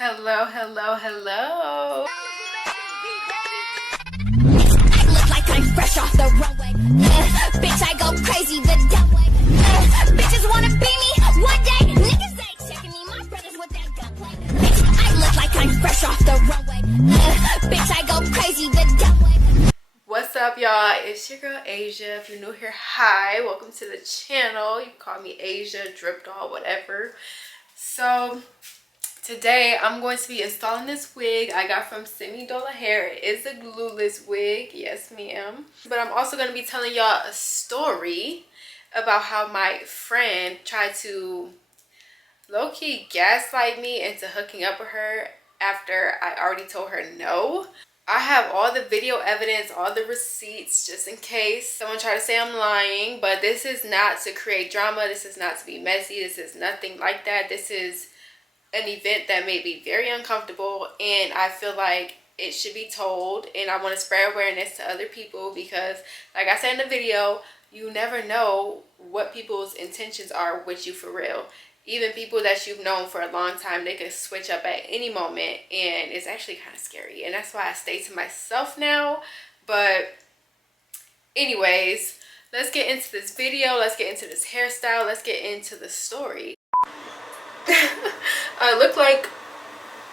Hello, hello, hello. Look like I'm fresh off the runway. Bitch, I go crazy the dumb way. Bitches wanna be me one day. Niggas ain't checking me. My brothers with that gunplay. Bitch, I look like I'm fresh off the runway. Bitch, I go crazy the dumb way. What's up, y'all? It's your girl Asia. If you're new here, hi. Welcome to the channel. You can call me Asia, dripdoll, whatever. So today I'm going to be installing this wig I got from Simidola Hair. It is a glueless wig, yes ma'am. But I'm also going to be telling y'all a story about how my friend tried to low-key gaslight me into hooking up with her after I already told her no. I have all the video evidence, all the receipts, just in case someone try to say I'm lying. But this is not to create drama. This is not to be messy. This is nothing like that. This is an event that made me very uncomfortable, and I feel like it should be told, and I want to spread awareness to other people because, like I said in the video, you never know what people's intentions are with you for real. Even people that you've known for a long time, they could switch up at any moment, and it's actually kind of scary, and that's why I stay to myself now. But anyways, let's get into this video. Let's get into this hairstyle. Let's get into the story. I look like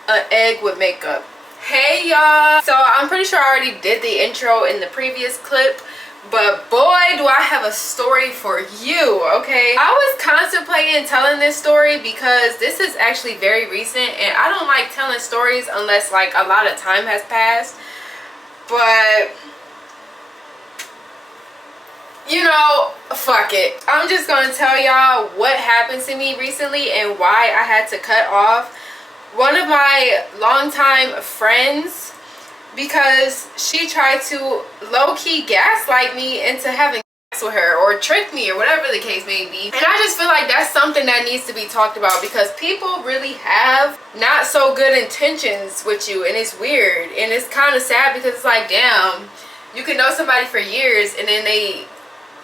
an egg with makeup. Hey y'all, so I'm pretty sure I already did the intro in the previous clip, but boy do I have a story for you. Okay, I was contemplating telling this story because this is actually very recent, and I don't like telling stories unless like a lot of time has passed. But you know, fuck it. I'm just gonna tell y'all what happened to me recently and why I had to cut off one of my longtime friends because she tried to low-key gaslight me into having sex with her, or trick me, or whatever the case may be. And I just feel like that's something that needs to be talked about because people really have not so good intentions with you, and it's weird, and it's kind of sad because it's like, damn, you can know somebody for years and then they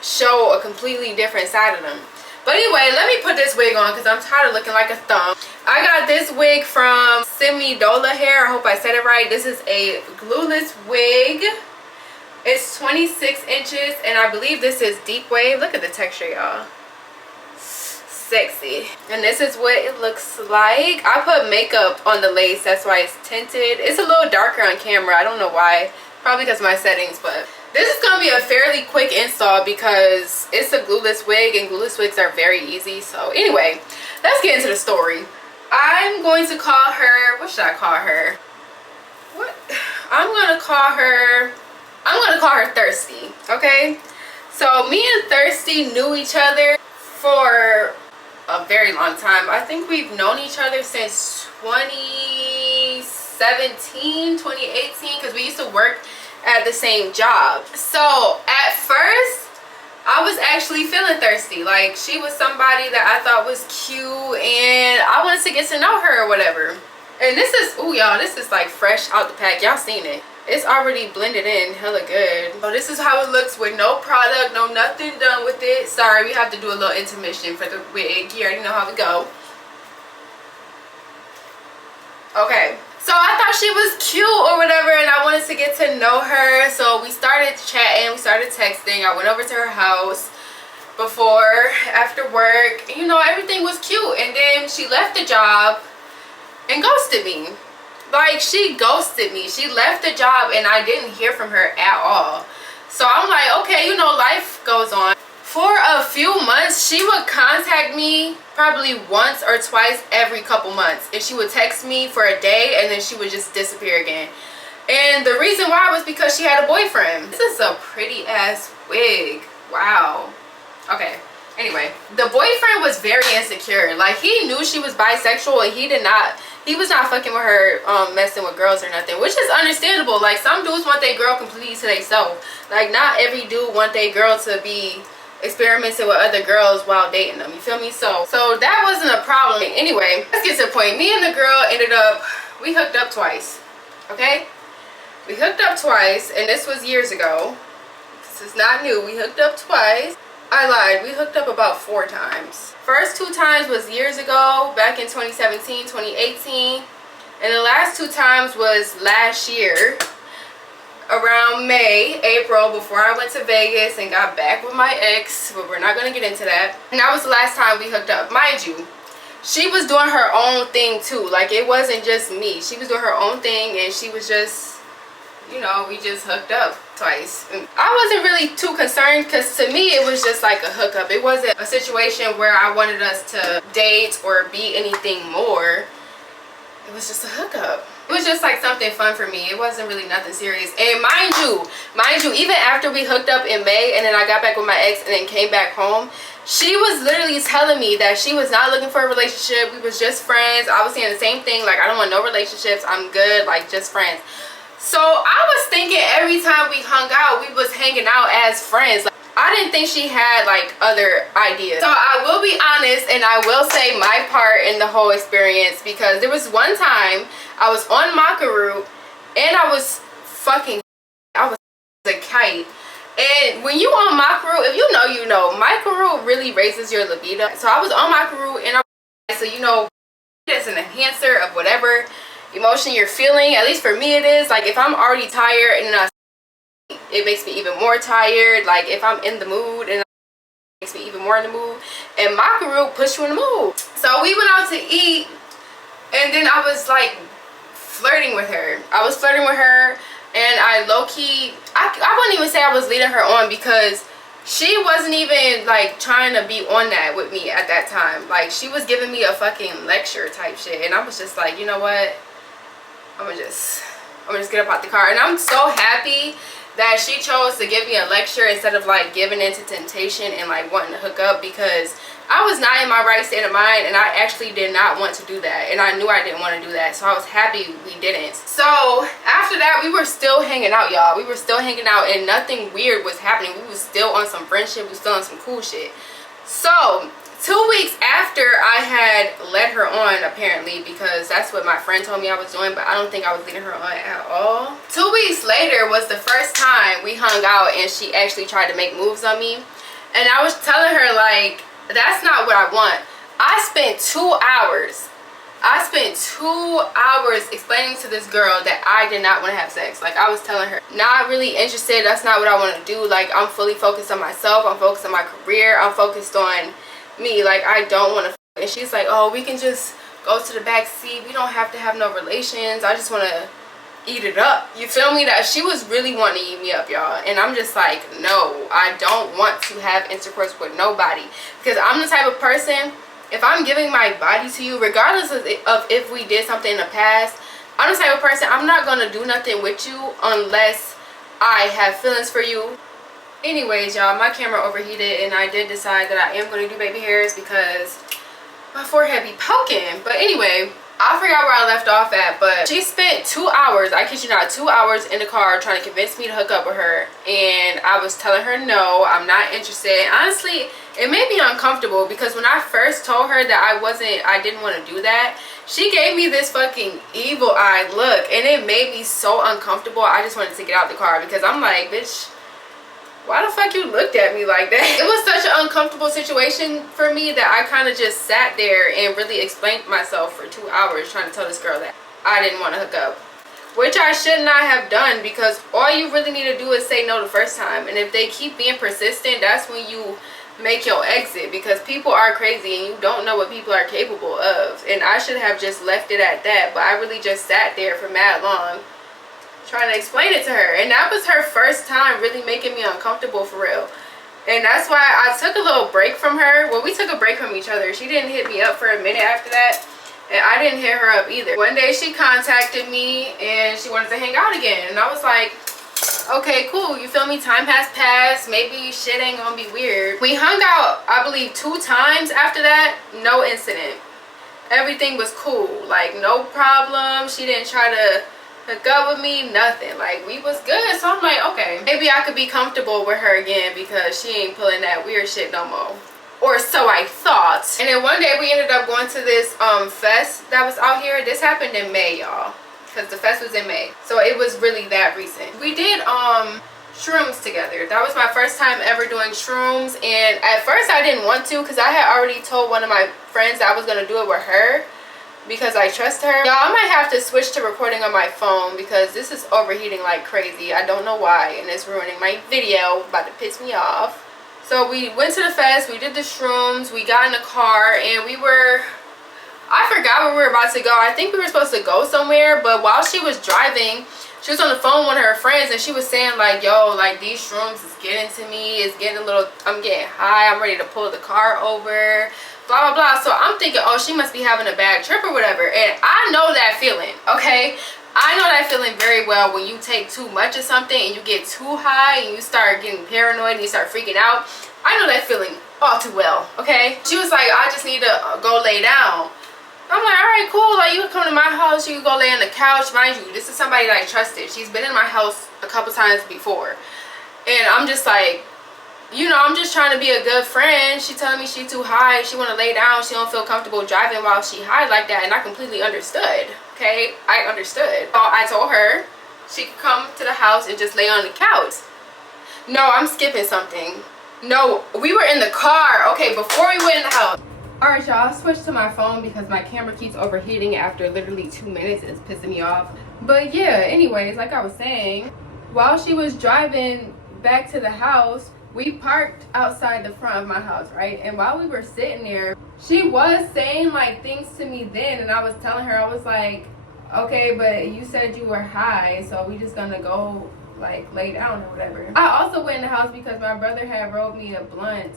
show a completely different side of them. But anyway, let me put this wig on because I'm tired of looking like a thumb. I got this wig from Simidola Hair. I hope I said it right. This is a glueless wig. It's 26 inches, and I believe this is deep wave. Look at the texture, y'all. Sexy. And this is what it looks like. I put makeup on the lace, that's why it's tinted. It's a little darker on camera. I don't know why. Probably because of my settings, but this is going to be a fairly quick install because it's a glueless wig, and glueless wigs are very easy. So anyway, let's get into the story. I'm going to call her, what should I call her? What? I'm going to call her Thirsty, okay? So me and Thirsty knew each other for a very long time. I think we've known each other since 2017, 2018, because we used to work at the same job. So at first I was actually feeling Thirsty. Like, she was somebody that I thought was cute and I wanted to get to know her or whatever. And this is, oh y'all, this is like fresh out the pack. Y'all seen it. It's already blended in hella good. So this is how it looks with no product, no nothing done with it. Sorry, we have to do a little intermission for the wig. You already know how we go. Okay, so I thought she was cute or whatever, and I wanted to get to know her. So we started chatting, we started texting. I went over to her house after work. You know, everything was cute. And then she left the job and ghosted me. Like, she ghosted me. She left the job and I didn't hear from her at all. So I'm like, okay, you know, life goes on. For a few months, she would contact me probably once or twice every couple months. And she would text me for a day and then she would just disappear again. And the reason why was because she had a boyfriend. This is a pretty ass wig. Wow. Okay. Anyway, the boyfriend was very insecure. Like, he knew she was bisexual and he was not fucking with her, messing with girls or nothing, which is understandable. Like, some dudes want their girl completely to themselves. Like, not every dude want their girl to be experimenting with other girls while dating them, you feel me? So that wasn't a problem. Anyway, let's get to the point. Me and the girl we hooked up twice. Okay, we hooked up twice, and this was years ago. This is not new. We hooked up twice. I lied, we hooked up about 4 times. First 2 times was years ago, back in 2017, 2018. And the last 2 times was last year around April, before I went to Vegas and got back with my ex, but we're not gonna get into that. And that was the last time we hooked up. Mind you, she was doing her own thing too. Like, it wasn't just me. She was doing her own thing, and she was just, you know, we just hooked up twice. And I wasn't really too concerned, because to me it was just like a hookup. It wasn't a situation where I wanted us to date or be anything more. It was just a hookup. It was just like something fun for me. It wasn't really nothing serious. And mind you, even after we hooked up in May and then I got back with my ex and then came back home, she was literally telling me that she was not looking for a relationship. We was just friends. I was saying the same thing, like, I don't want no relationships. I'm good, like, just friends. So I was thinking every time we hung out, we was hanging out as friends. Like, I didn't think she had like other ideas. So I will be honest, and I will say my part in the whole experience, because there was one time I was on Makaru and I was a kite. And when you on Makaru, if you know, you know, Makaru really raises your libido. So I was on Makaru and so, you know, it's an enhancer of whatever emotion you're feeling. At least for me it is. Like, if I'm already tired and then it makes me even more tired. Like, if I'm in the mood, and it makes me even more in the mood. And Makaru puts you in the mood. So we went out to eat, and then I was like flirting with her. And I low-key, I wouldn't even say I was leading her on, because she wasn't even like trying to be on that with me at that time. Like, she was giving me a fucking lecture type shit, and I was just like, you know what, I'm gonna just get up out the car. And I'm so happy that she chose to give me a lecture instead of like giving into temptation and like wanting to hook up, because I was not in my right state of mind, and I actually did not want to do that, and I knew I didn't want to do that. So I was happy we didn't. So after that, we were still hanging out, y'all. We were still hanging out, and nothing weird was happening. We was still on some friendship. We was still on some cool shit. So 2 weeks after I had led her on, apparently, because that's what my friend told me I was doing, but I don't think I was leading her on at all. 2 weeks later was the first time we hung out, and she actually tried to make moves on me. And I was telling her, like, that's not what I want. I spent 2 hours explaining to this girl that I did not want to have sex. Like, I was telling her, not really interested. That's not what I want to do. Like, I'm fully focused on myself. I'm focused on my career. I'm focused on me. Like, I don't want to. And she's like, oh, we can just go to the back seat. We don't have to have no relations. I just want to eat it up. You feel me? That she was really wanting to eat me up, y'all. And I'm just like, no, I don't want to have intercourse with nobody, because I'm the type of person, if I'm giving my body to you, regardless of if we did something in the past, I'm the type of person, I'm not gonna do nothing with you unless I have feelings for you. Anyways, y'all, my camera overheated, and I did decide that I am going to do baby hairs because my forehead be poking. But anyway, I forgot where I left off at, but she spent 2 hours, I kid you not, 2 hours in the car trying to convince me to hook up with her. And I was telling her, no, I'm not interested. Honestly, it made me uncomfortable, because when I first told her that I didn't want to do that, she gave me this fucking evil eye look, and it made me so uncomfortable. I just wanted to get out the car, because I'm like, bitch, why the fuck you looked at me like that? It was such an uncomfortable situation for me that I kind of just sat there and really explained myself for 2 hours trying to tell this girl that I didn't want to hook up, which I should not have done, because all you really need to do is say no the first time. And if they keep being persistent, that's when you make your exit, because people are crazy and you don't know what people are capable of. And I should have just left it at that, but I really just sat there for mad long trying to explain it to her. And that was her first time really making me uncomfortable, for real. And that's why I took a little break from her. Well, we took a break from each other. She didn't hit me up for a minute after that, and I didn't hit her up either. One day she contacted me and she wanted to hang out again, and I was like, okay, cool, you feel me, time has passed, maybe shit ain't gonna be weird. We hung out, I believe, 2 times after that. No incident. Everything was cool, like no problem. She didn't try to hook up with me, nothing. Like, we was good. So I'm like, okay, maybe I could be comfortable with her again, because she ain't pulling that weird shit no more, or so I thought. And then one day we ended up going to this fest that was out here. This happened in May, y'all, because the fest was in May, so it was really that recent. We did shrooms together. That was my first time ever doing shrooms, and at first I didn't want to, because I had already told one of my friends that I was gonna do it with her. because I trust her. Y'all, I might have to switch to recording on my phone because this is overheating like crazy. I don't know why, and it's ruining my video, about to piss me off. So we went to the fest, we did the shrooms, we got in the car, and I forgot where we were about to go. I think we were supposed to go somewhere, but while she was driving, she was on the phone with one of her friends, and she was saying like, yo, like these shrooms is getting to me, it's getting a little, I'm getting high, I'm ready to pull the car over, blah blah blah. So I'm thinking, oh, she must be having a bad trip or whatever. And I know that feeling, okay? I know that feeling very well when you take too much of something and you get too high and you start getting paranoid and you start freaking out. I know that feeling all too well, okay? She was like, I just need to go lay down. I'm like, all right, cool. Like, you can come to my house, you can go lay on the couch. Mind you, this is somebody that I trusted. She's been in my house a couple times before. And I'm just like, you know, I'm just trying to be a good friend. She telling me she too high, she want to lay down, she don't feel comfortable driving while she high like that, and I completely understood, okay? I understood. So I told her she could come to the house and just lay on the couch. No, I'm skipping something. No, we were in the car, okay, before we went in the house. Alright, y'all, I switched to my phone because my camera keeps overheating after literally 2 minutes. It's pissing me off. But yeah, anyways, like I was saying, while she was driving back to the house, we parked outside the front of my house, right? And while we were sitting there, she was saying like things to me then, and I was telling her, I was like, okay, but you said you were high, so we just gonna go like lay down or whatever. I also went in the house because my brother had rolled me a blunt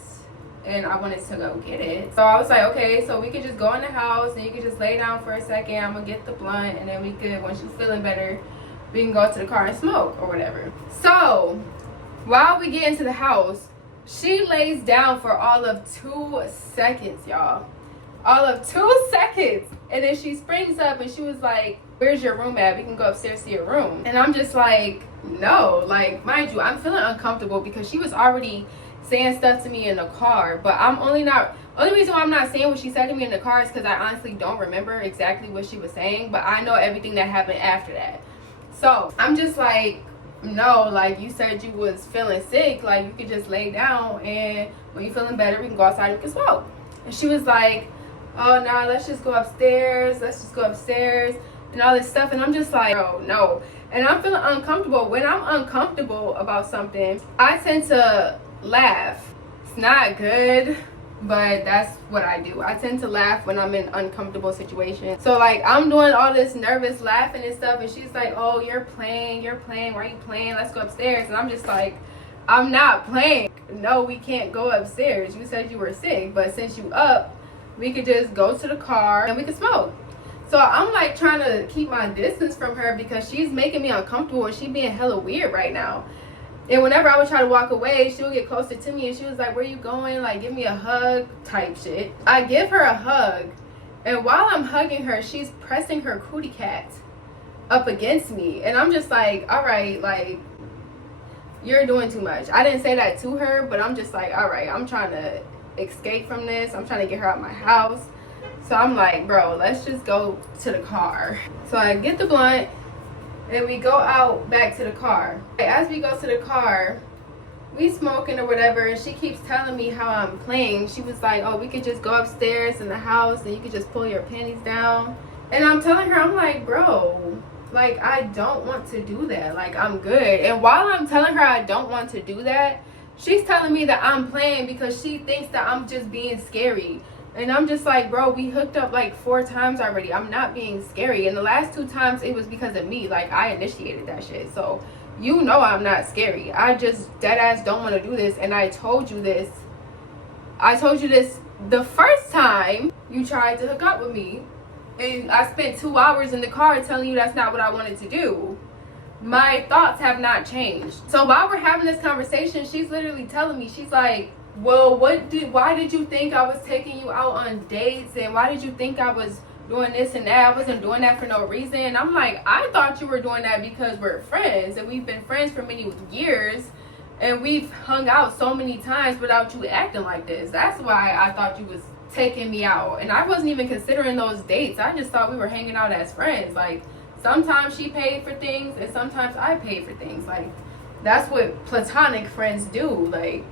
and I wanted to go get it. So I was like, okay, so we could just go in the house and you could just lay down for a second, I'm gonna get the blunt, and then we could, when she's feeling better, we can go to the car and smoke or whatever. So while we get into the house, she lays down for all of 2 seconds, y'all. All of 2 seconds. And then she springs up and she was like, where's your room at? We can go upstairs to your room. And I'm just like, no. Like, mind you, I'm feeling uncomfortable because she was already saying stuff to me in the car. But only reason why I'm not saying what she said to me in the car is because I honestly don't remember exactly what she was saying. But I know everything that happened after that. So I'm just like, no, like you said you was feeling sick, like you could just lay down and when you're feeling better we can go outside and we can smoke. And she was like, oh no, let's just go upstairs and all this stuff. And I'm just like, bro, no. And I'm feeling uncomfortable. When I'm uncomfortable about something, I tend to laugh. It's not good, but that's what I do. I tend to laugh when I'm in uncomfortable situations. So like I'm doing all this nervous laughing and stuff, and she's like, oh, you're playing, why are you playing, let's go upstairs. And I'm just like, I'm not playing. No, we can't go upstairs, you said you were sick, but since you up, we could just go to the car and we could smoke. So I'm like trying to keep my distance from her because she's making me uncomfortable and she being hella weird right now. And whenever I would try to walk away, she would get closer to me and she was like, where you going? Like, give me a hug type shit. I give her a hug. And while I'm hugging her, she's pressing her cootie cat up against me. And I'm just like, all right, like, you're doing too much. I didn't say that to her, but I'm just like, all right, I'm trying to escape from this. I'm trying to get her out of my house. So I'm like, bro, let's just go to the car. So I get the blunt. And we go out back to the car. As we go to the car, we smoking or whatever, and she keeps telling me how I'm playing. She was like, oh, we could just go upstairs in the house and you could just pull your panties down. And I'm telling her, I'm like, bro, like, I don't want to do that. Like, I'm good. And while I'm telling her I don't want to do that, she's telling me that I'm playing because she thinks that I'm just being scary. And I'm just like, bro, we hooked up like 4 times already. I'm not being scary. And the last 2 times it was because of me. Like, I initiated that shit. So, you know I'm not scary. I just dead ass don't want to do this. And I told you this. I told you this the first time you tried to hook up with me. And I spent 2 hours in the car telling you that's not what I wanted to do. My thoughts have not changed. So while we're having this conversation, she's literally telling me, she's like, well, why did you think I was taking you out on dates, and why did you think I was doing this and that? I wasn't doing that for no reason. And I'm like, I thought you were doing that because we're friends and we've been friends for many years and we've hung out so many times without you acting like this. That's why I thought you was taking me out, and I wasn't even considering those dates. I just thought we were hanging out as friends. Like, sometimes she paid for things and sometimes I paid for things. Like, that's what platonic friends do. Like,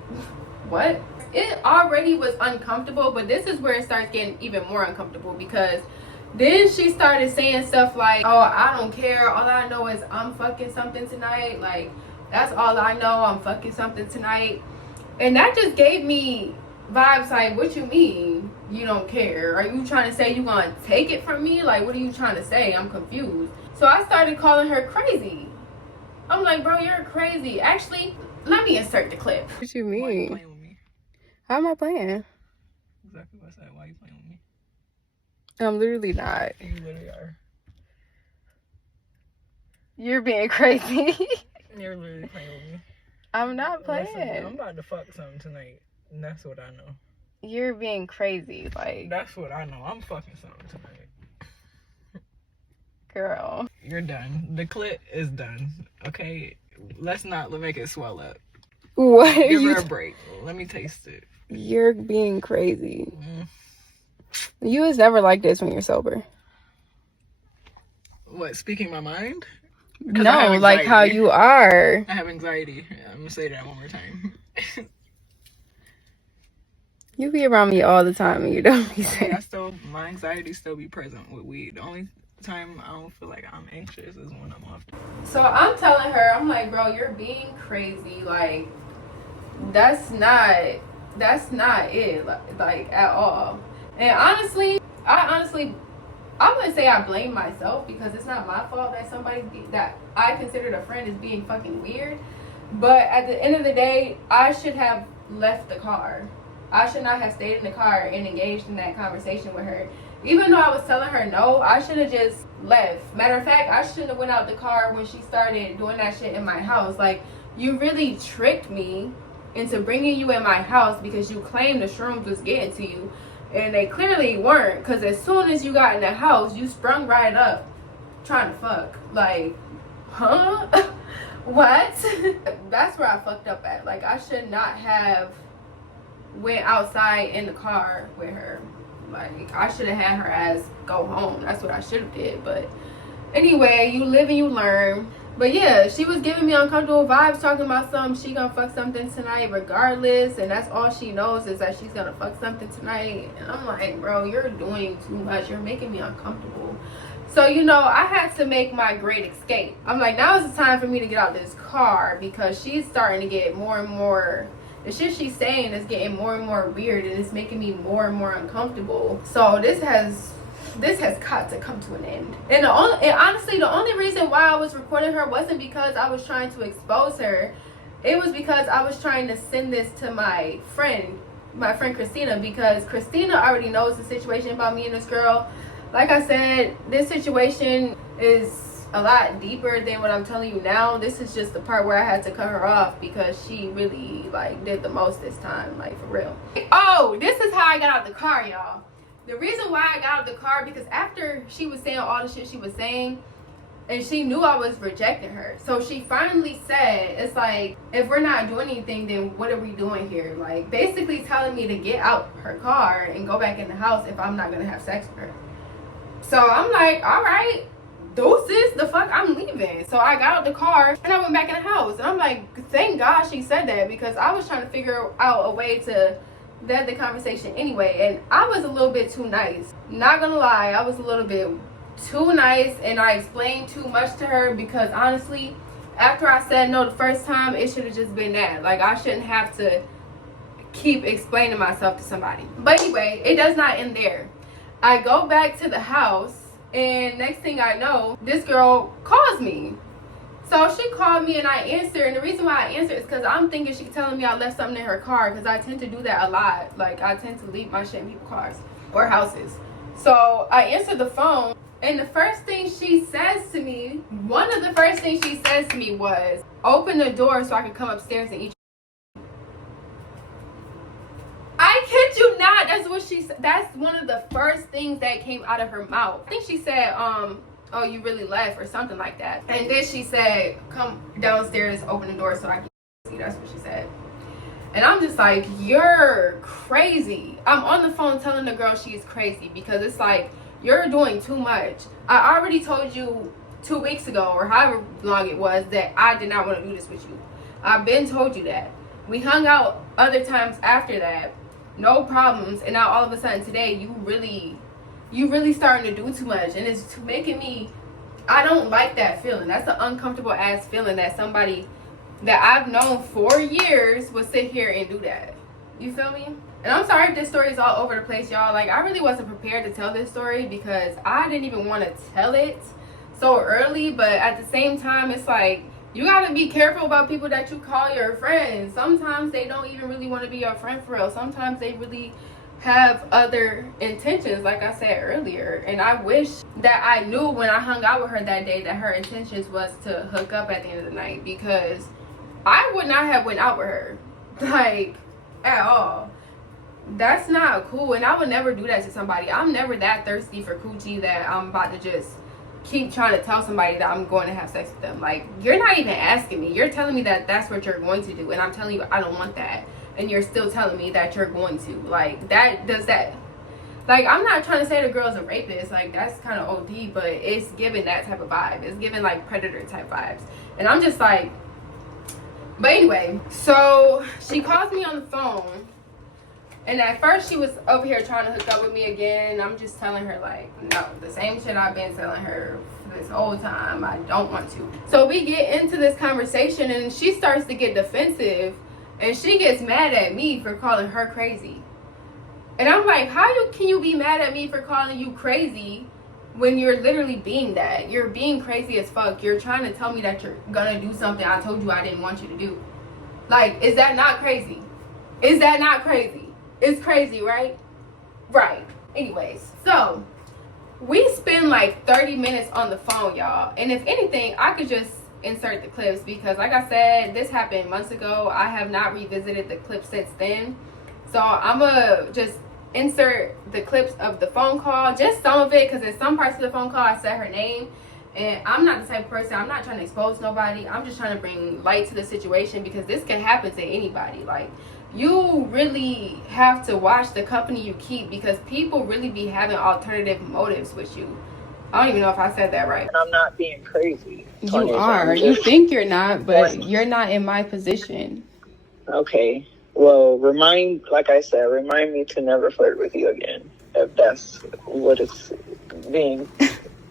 what? It already was uncomfortable, but this is where it starts getting even more uncomfortable because Then she started saying stuff like, oh, I don't care, all I know is I'm fucking something tonight. Like, that's all I know, I'm fucking something tonight. And that just gave me vibes like, what you mean you don't care? Are you trying to say you gonna take it from me? Like, what are you trying to say? I'm confused. So I started calling her crazy. I'm like, bro, you're crazy. Actually, let me insert the clip. What you mean? Why you playing with me? How am I playing? Exactly what I said. Why you playing with me? I'm literally not. You literally are. You're being crazy. You're literally playing with me. I'm not playing. Listen, I'm about to fuck something tonight. And that's what I know. You're being crazy. Like, that's what I know. I'm fucking something tonight. Girl. You're done. The clit is done. Okay? Let's not make it swell up. What? Give her a break. Let me taste it. You're being crazy. You was never like this when you're sober. What, speaking my mind? No, like how you are. I have anxiety. I'm gonna say that one more time. You be around me all the time and you don't be saying. My anxiety still be present with weed. The only time I don't feel like I'm anxious is when I'm off. So I'm telling her, I'm like, bro, you're being crazy. Like, that's not it, like at all. And honestly, I wouldn't say I blame myself, because it's not my fault that somebody that I considered a friend is being fucking weird. But at the end of the day, I should have left the car. I should not have stayed in the car and engaged in that conversation with her. Even though I was telling her no, I should have just left. Matter of fact, I shouldn't have went out the car when she started doing that shit in my house. Like, you really tricked me into bringing you in my house because you claimed the shrooms was getting to you. And they clearly weren't, because as soon as you got in the house, you sprung right up trying to fuck. Like, huh? What? That's where I fucked up at. Like, I should not have went outside in the car with her. Like, I should have had her ass go home. That's what I should have did. But anyway, you live and you learn. But yeah, she was giving me uncomfortable vibes, talking about she gonna fuck something tonight regardless, and that's all she knows is that she's gonna fuck something tonight. And I'm like, bro, you're doing too much. You're making me uncomfortable. So, you know, I had to make my great escape. I'm like, now is the time for me to get out this car, because she's starting to get more and more, the shit she's saying is getting more and more weird, and it's making me more and more uncomfortable. So this has got to come to an end. And honestly, the only reason why I was recording her wasn't because I was trying to expose her. It was because I was trying to send this to my friend Christina, because Christina already knows the situation about me and this girl. Like I said, this situation is a lot deeper than what I'm telling you now. This is just the part where I had to cut her off because she really like did the most this time, like for real. Oh, this is how I got out the car, y'all. The reason why I got out of the car, because after she was saying all the shit she was saying, and she knew I was rejecting her, so she finally said, it's like, if we're not doing anything, then what are we doing here? Like, basically telling me to get out her car and go back in the house if I'm not gonna have sex with her. So I'm like, all right, deuces, the fuck, I'm leaving. So I got out the car and I went back in the house, and I'm like, thank God she said that, because I was trying to figure out a way to that the conversation anyway, and I was a little bit too nice. Not gonna lie, I was a little bit too nice, and I explained too much to her, because honestly, after I said no the first time, it should have just been that. Like, I shouldn't have to keep explaining myself to somebody. But anyway, it does not end there. I go back to the house, and next thing I know, this girl calls me. So she called me and I answered, and the reason why I answered is because I'm thinking she's telling me I left something in her car, because I tend to do that a lot. Like, I tend to leave my shit in people's cars or houses. So I answered the phone, and the first thing she says to me, one of the first things she says to me was, open the door so I could come upstairs and eat. I kid you not, that's what she said. That's one of the first things that came out of her mouth. I think she said, oh, you really left, or something like that. And then she said, come downstairs, open the door so I can see. That's what she said. And I'm just like, you're crazy. I'm on the phone telling the girl she's crazy, because it's like, you're doing too much. I already told you 2 weeks ago, or however long it was, that I did not want to do this with you. I've been told you that. We hung out other times after that, no problems, and now all of a sudden today you really you really starting to do too much, and it's making me, I don't like that feeling. That's an uncomfortable ass feeling that somebody that I've known for years would sit here and do that. You feel me? And I'm sorry if this story is all over the place, y'all. Like, I really wasn't prepared to tell this story because I didn't even want to tell it so early. But at the same time, it's like, you gotta be careful about people that you call your friends. Sometimes they don't even really want to be your friend for real. Sometimes they really have other intentions, like I said earlier. And I wish that I knew when I hung out with her that day that her intentions was to hook up at the end of the night, because I would not have went out with her, like, at all. That's not cool, and I would never do that to somebody. I'm never that thirsty for coochie that I'm about to just keep trying to tell somebody that I'm going to have sex with them. Like, you're not even asking me. You're telling me that that's what you're going to do, and I'm telling you I don't want that, and you're still telling me that you're going to. Like, that does that. Like, I'm not trying to say the girl's a rapist. Like, that's kind of OD, but it's giving that type of vibe. It's giving, like, predator type vibes. And I'm just like, but anyway, so she calls me on the phone. And at first she was over here trying to hook up with me again. I'm just telling her, like, no, the same shit I've been telling her this whole time. I don't want to. So we get into this conversation and she starts to get defensive. And she gets mad at me for calling her crazy. And I'm like, can you be mad at me for calling you crazy when you're literally being that? You're being crazy as fuck. You're trying to tell me that you're gonna do something I told you I didn't want you to do. Like, is that not crazy? Is that not crazy? It's crazy, right? Right. Anyways, so we spend like 30 minutes on the phone, y'all. And if anything, I could just insert the clips because, like I said, this happened months ago. I have not revisited the clips since then. So I'm gonna just insert the clips of the phone call, just some of it, because in some parts of the phone call I said her name. And I'm not the type of person, I'm not trying to expose nobody. I'm just trying to bring light to the situation because this can happen to anybody. Like, you really have to watch the company you keep because people really be having alternative motives with you. I don't even know if I said that right. I'm not being crazy. You are. You think you're not, but you're not in my position. Okay. Well, like I said, remind me to never flirt with you again. If that's what it's being.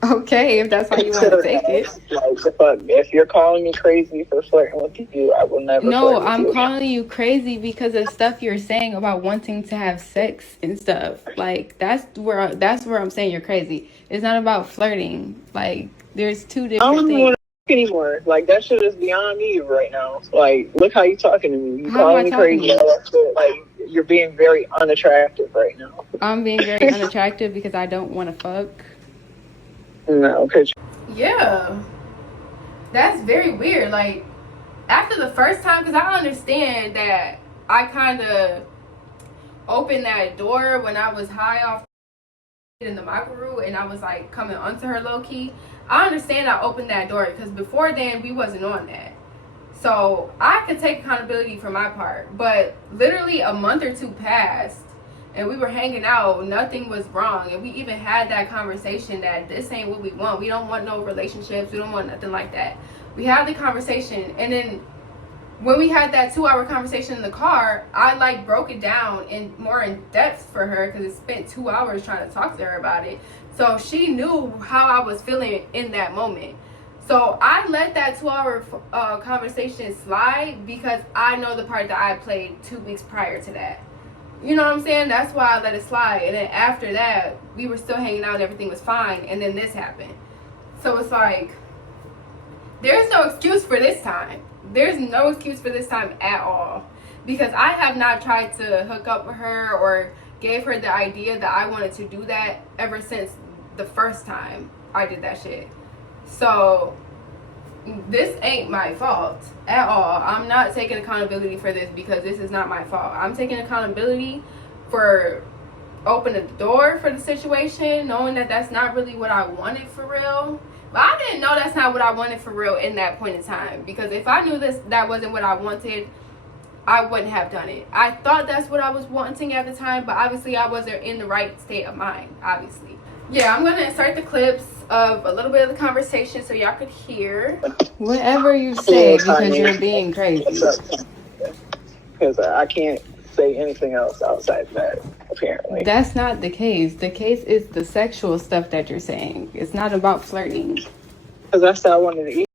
Okay, if that's how you want to take it. Like, if you're calling me crazy for flirting with you, I will never. No, I'm calling you crazy because of stuff you're saying about wanting to have sex and stuff. Like, that's where I'm saying you're crazy. It's not about flirting. Like, there's two different things. I don't even want to anymore. Like, that shit is beyond me right now. Like, look how you talking to me. You calling me crazy. Like, you're being very unattractive right now. I'm being very unattractive because I don't want to fuck. No, because yeah, that's very weird. Like, after the first time, because I understand that I kind of opened that door when I was high off in the microwave and I was like coming onto her low key. I understand I opened that door because before then we wasn't on that, so I could take accountability for my part. But literally a month or two passed and we were hanging out, nothing was wrong, and we even had that conversation that this ain't what we want. We don't want no relationships, we don't want nothing like that. We had the conversation, and then when we had that 2-hour conversation in the car, I like broke it down in more in depth for her because it spent 2 hours trying to talk to her about it. So she knew how I was feeling in that moment. So I let that 2-hour conversation slide because I know the part that I played 2 weeks prior to that. You know what I'm saying? That's why I let it slide. And then after that, we were still hanging out and everything was fine. And then this happened. So it's like, there's no excuse for this time. There's no excuse for this time at all. Because I have not tried to hook up with her or gave her the idea that I wanted to do that ever since the first time I did that shit. So this ain't my fault at all. I'm not taking accountability for this because this is not my fault. I'm taking accountability for opening the door for the situation, knowing that that's not really what I wanted for real. But I didn't know that's not what I wanted for real in that point in time, because if I knew that wasn't what I wanted, I wouldn't have done it. I thought that's what I was wanting at the time, but obviously I wasn't in the right state of mind, obviously. Yeah, I'm going to insert the clips of a little bit of the conversation so y'all could hear whatever you say because you're being crazy. Because I can't say anything else outside of that, apparently. That's not the case. The case is the sexual stuff that you're saying. It's not about flirting. Because I said I wanted to eat.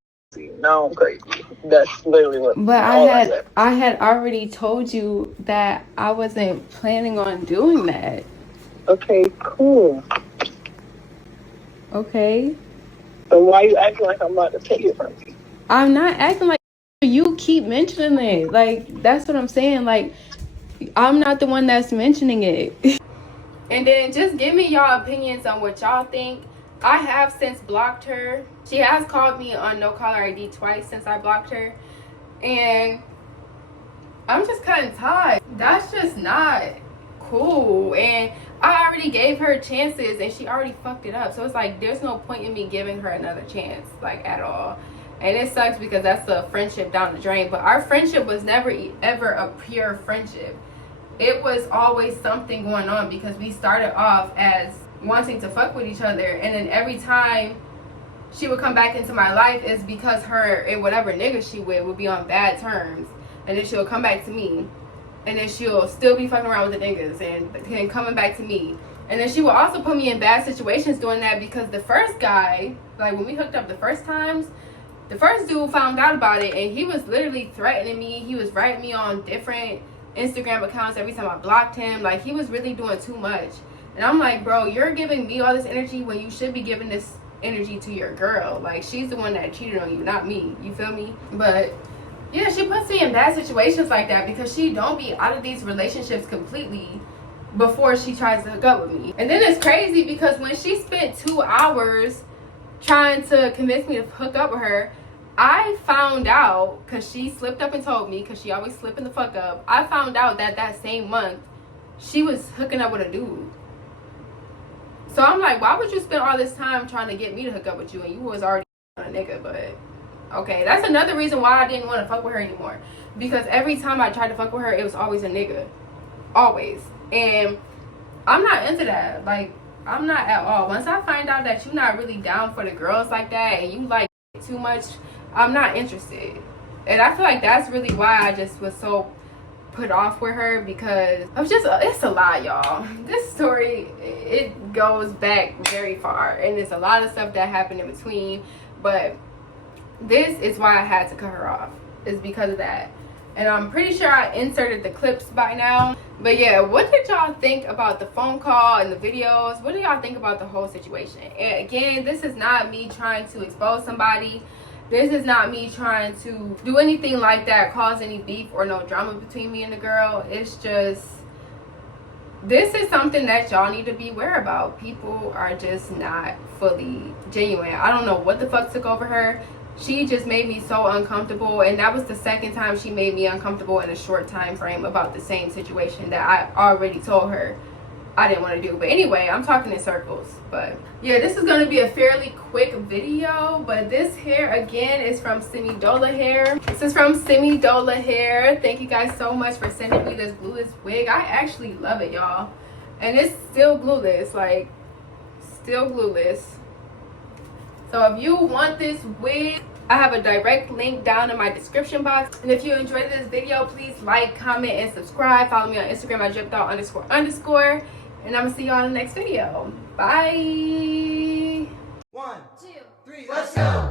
Now I'm crazy. That's literally what. But I had already told you that I wasn't planning on doing that. Okay, cool. Okay. So why are you acting like I'm about to take it from you? I'm not acting like you keep mentioning it. Like, that's what I'm saying. Like, I'm not the one that's mentioning it. And then just give me y'all opinions on what y'all think. I have since blocked her. She has called me on no caller ID twice since I blocked her. And I'm just cutting ties. That's just not cool. And I already gave her chances and she already fucked it up. So it's like there's no point in me giving her another chance, like, at all. And it sucks because that's a friendship down the drain. But our friendship was never ever a pure friendship. It was always something going on because we started off as wanting to fuck with each other, and then every time she would come back into my life is because her and whatever nigga she with would be on bad terms, and then she'll come back to me, and then she'll still be fucking around with the niggas and coming back to me, and then she will also put me in bad situations doing that because the first guy, like when we hooked up the first times, the first dude found out about it and he was literally threatening me. He was writing me on different Instagram accounts every time I blocked him. Like, he was really doing too much. And I'm like, bro, you're giving me all this energy when you should be giving this energy to your girl. Like, she's the one that cheated on you, not me. You feel me? But yeah, she puts me in bad situations like that because she don't be out of these relationships completely before she tries to hook up with me. And then it's crazy because when she spent 2 hours trying to convince me to hook up with her, I found out, because she slipped up and told me, because she always slipping the fuck up, I found out that same month she was hooking up with a dude. So I'm like, why would you spend all this time trying to get me to hook up with you and you was already a nigga? But okay, that's another reason why I didn't want to fuck with her anymore, because every time I tried to fuck with her, it was always a nigga. Always. And I'm not into that. Like, I'm not at all. Once I find out that you're not really down for the girls like that and you like too much, I'm not interested. And I feel like that's really why I just was so put off with her, because of just, it's a lot, y'all. This story, it goes back very far and there's a lot of stuff that happened in between, but this is why I had to cut her off, is because of that. And I'm pretty sure I inserted the clips by now. But yeah, what did y'all think about the phone call and the videos? What do y'all think about the whole situation? And again, this is not me trying to expose somebody. This is not me trying to do anything like that, cause any beef or no drama between me and the girl. It's just, this is something that y'all need to be aware about. People are just not fully genuine. I don't know what the fuck took over her. She just made me so uncomfortable, and that was the second time she made me uncomfortable in a short time frame about the same situation that I already told her I didn't want to do. But anyway, I'm talking in circles. But yeah, this is going to be a fairly quick video, but this hair again is from Simidola Hair. This is from Simidola Hair. Thank you guys so much for sending me this glueless wig. I actually love it, y'all, and it's still glueless, like still glueless. So if you want this wig, I have a direct link down in my description box. And if you enjoyed this video, please like, comment, and subscribe. Follow me on Instagram at dripdoll__. And I'm going to see y'all in the next video. Bye. 1, 2, 3, let's go.